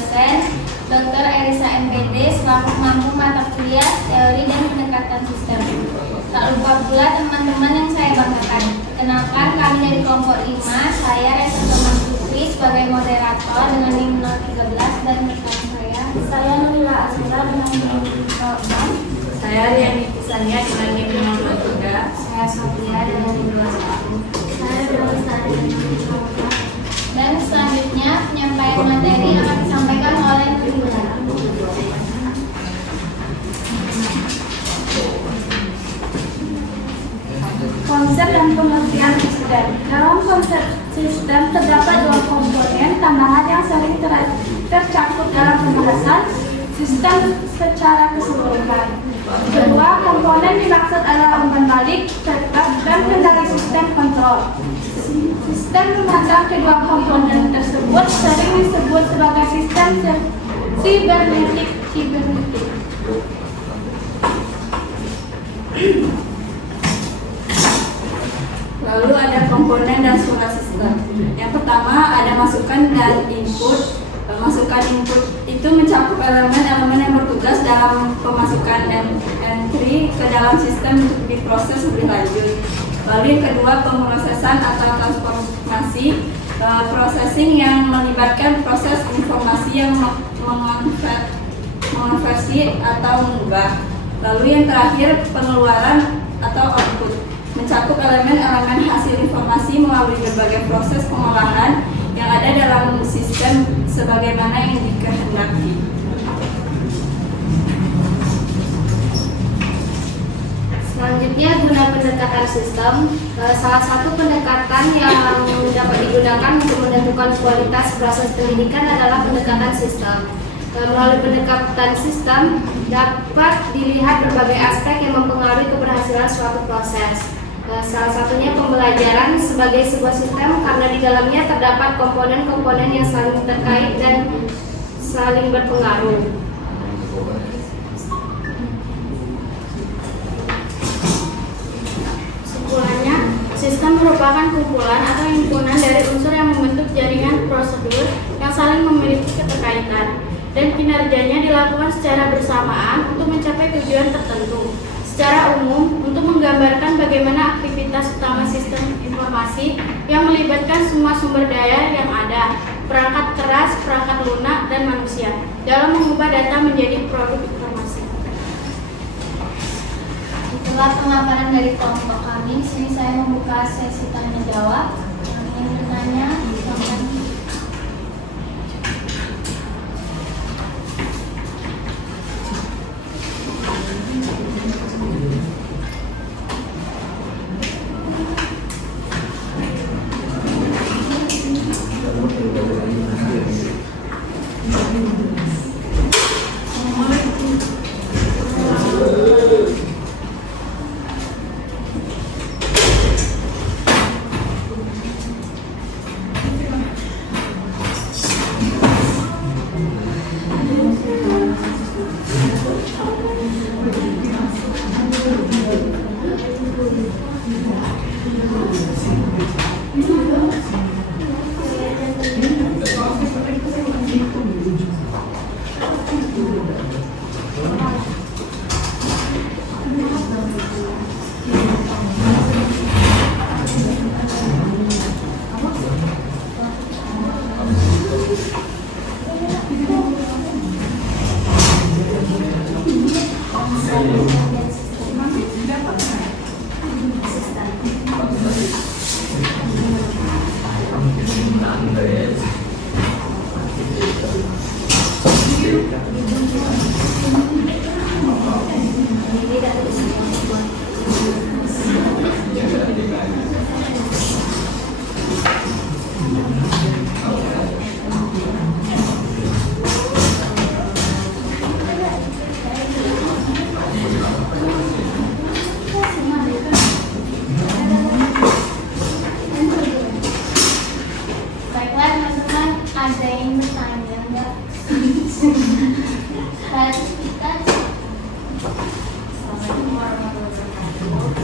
dosen Dr. Erisa MPD selaku mampu mata kuliah teori dan pendekatan sistem. Tak lupa pula teman-teman yang saya banggakan. Perkenalkan, kami dari kelompok 5, saya Resa Thomas Putri sebagai moderator dengan NIM 013 dan rekan saya Nurila Azura dengan NIM 06. Saya Riani Pisania dengan NIM 023. Saya Sofia dengan NIM 21. Saya Lestari dengan NIM 14. Dan selanjutnya penyampaian materi akan disampaikan oleh Nurila. Konsep dan pengertian sistem. Dalam konsep sistem terdapat dua komponen tambahan yang sering tercakup dalam pembahasan sistem secara keseluruhan. Kedua komponen dimaksud adalah umpan balik, setup, dan kendali sistem kontrol. Sistem memandang kedua komponen tersebut sering disebut sebagai sistem sibernetik. Lalu ada komponen dan surat sistem. Yang pertama ada masukan dan input. Masukan input itu mencakup elemen-elemen yang bertugas dalam pemasukan entry ke dalam sistem untuk diproses lebih lanjut. Lalu yang kedua pemrosesan atau transformasi, processing yang melibatkan proses informasi yang mengonversi atau mengubah. Lalu yang terakhir pengeluaran atau output, mencakup elemen-elemen hasil informasi melalui berbagai proses pengolahan yang ada dalam sistem sebagaimana yang dikehendaki. Selanjutnya guna pendekatan sistem. Salah satu pendekatan yang dapat digunakan untuk menentukan kualitas proses pendidikan adalah pendekatan sistem. Melalui pendekatan sistem dapat dilihat berbagai aspek yang mempengaruhi keberhasilan suatu proses. Salah satunya pembelajaran sebagai sebuah sistem karena di dalamnya terdapat komponen-komponen yang saling terkait dan saling berpengaruh. Kesimpulannya, sistem merupakan kumpulan atau himpunan dari unsur yang membentuk jaringan prosedur yang saling memiliki keterkaitan dan kinerjanya dilakukan secara bersamaan untuk mencapai tujuan tertentu. Secara umum, untuk menggambarkan bagaimana aktivitas utama sistem informasi yang melibatkan semua sumber daya yang ada, perangkat keras, perangkat lunak, dan manusia, dalam mengubah data menjadi produk informasi. Itulah pemaparan dari kelompok kami. Sini saya membuka sesi tanya jawab. Yang ingin bertanya, silakan.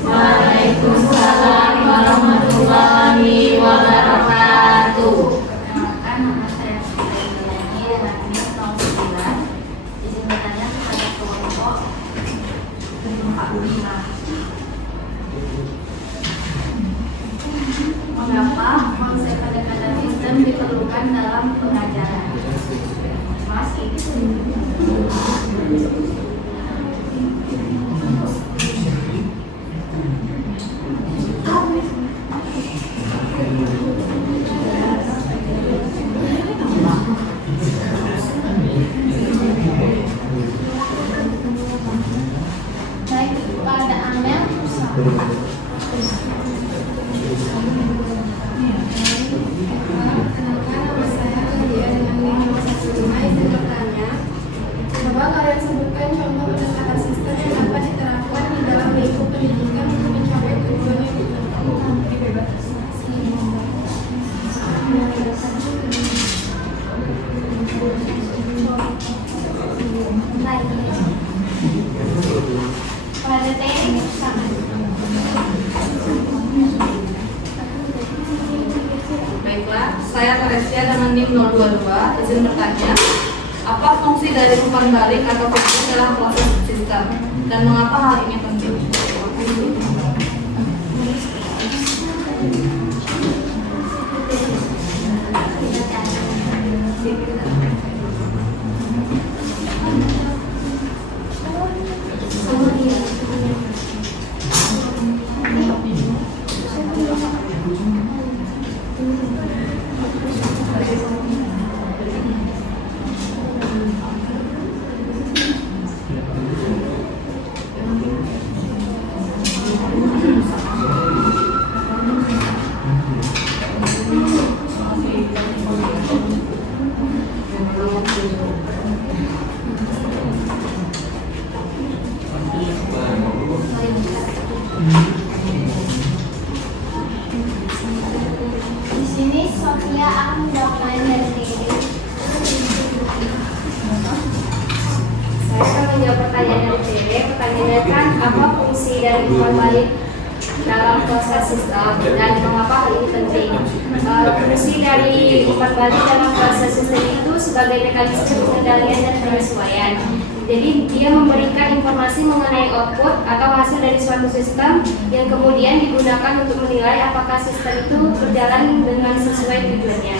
Waalaikumsalam warahmatullahi wabarakatuh. Perkenalkan, nama saya Siti Nurani dengan NIM Mengapa konsep pendekatan sistem diperlukan dalam pengajaran? Mas, Baik, pada Amel. Coba kalian sebutkan contoh pendekatan sistem yang dapat diterapkan di dalam lingkup pendidikan untuk mencapai tujuan yang ditentukan. Pada Teri sama. Baiklah, saya Teresia dengan NIM 022 izin bertanya, apa fungsi dari umpan balik atau fungsi dalam proses sistem dan mengapa hal ini penting? Di sini Sofia akan menjawab dari Teri. Saya akan menjawab pertanyaan dari Teri. Pertanyaannya kan, apa fungsi dari umpan balik dalam proses sistem dan mengapa hal ini penting? Fungsi dari umpan balik dalam proses sistem itu sebagai mekanisme pengendalian dan penyesuaian. Jadi dia memberikan informasi mengenai output atau hasil dari suatu sistem yang kemudian digunakan untuk menilai apakah sistem itu berjalan dengan sesuai tujuannya.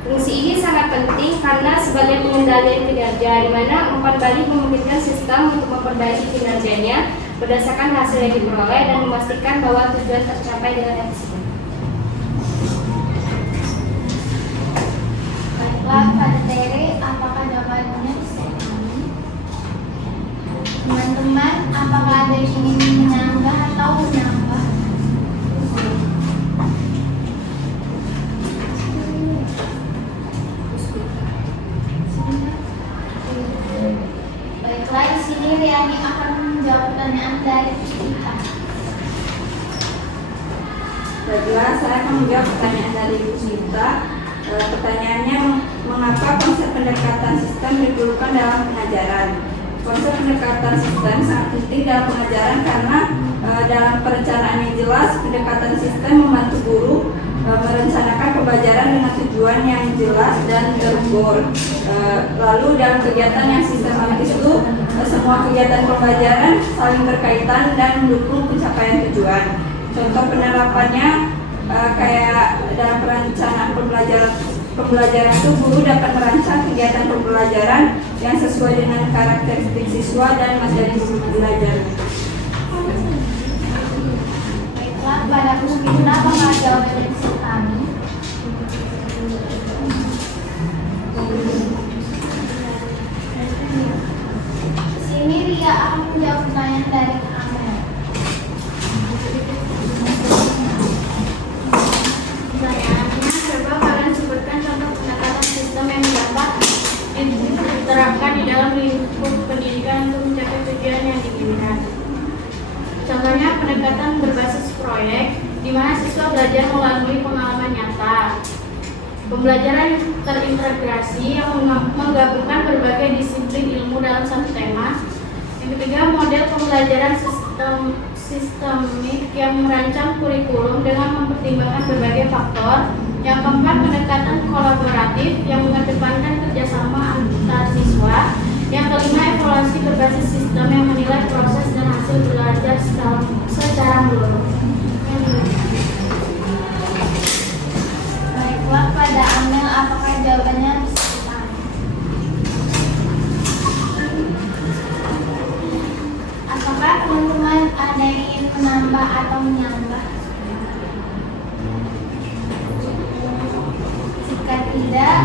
Fungsi ini sangat penting karena sebagai pengendalian kinerja, di mana umpan balik memungkinkan sistem untuk memperbaiki kinerjanya berdasarkan hasil yang diperoleh dan memastikan bahwa tujuan tercapai dengan efisien. Baiklah, pada Tere, apakah jawabannya bisa dipahami? Teman-teman, apakah ada yang ingin menambah atau menambah? Baiklah, di sini Riani akan menjawab pertanyaan dari Puspita. Baiklah, saya akan menjawab pertanyaan dari Ibu Sinta. Pertanyaannya, mengapa konsep pendekatan sistem diperlukan dalam pengajaran? Konsep pendekatan sistem sangat penting dalam pengajaran karena dalam perencanaan yang jelas, pendekatan sistem membantu guru merencanakan pembelajaran dengan tujuan yang jelas dan terukur. Lalu dalam kegiatan yang sistematis itu, semua kegiatan pembelajaran saling berkaitan dan mendukung pencapaian tujuan. Contoh penerapannya kayak dalam perencanaan pembelajaran itu guru dapat merancang kegiatan pembelajaran yang sesuai dengan karakteristik siswa dan materi belajar. Baiklah, pada Puspita, apakah jawabannya bisa dipahami? Di sini Ria akan menjawab pertanyaan dari Amel. Pertanyaannya, coba kalian sebutkan contoh pendekatan sistem yang dapat diterapkan di dalam lingkup pendidikan untuk mencapai tujuan yang diinginkan. Contohnya pendekatan berbasis proyek, di mana siswa belajar melalui pengalaman nyata. Pembelajaran terintegrasi yang menggabungkan berbagai disiplin ilmu dalam satu tema. Yang ketiga, model pembelajaran sistemik yang merancang kurikulum dengan mempertimbangkan berbagai faktor. Yang keempat, pendekatan kolaboratif yang mengedepankan kerjasama antar siswa. Yang kelima, evaluasi berbasis sistem yang menilai proses dan hasil belajar secara menyeluruh. Baiklah, pada Amel, apakah jawabannya bisa dipahami? Apakah teman-teman ada yang ingin menambah atau menambah? Jika tidak,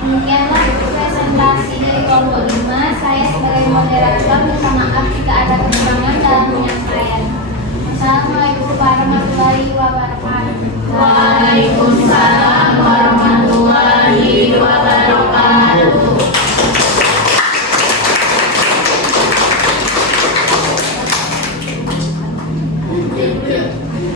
demikianlah presentasi dari kelompok 5. Saya sebagai moderator minta maaf jika ada kekurangan dalam penyampaian. Assalamualaikum warahmatullahi wabarakatuh.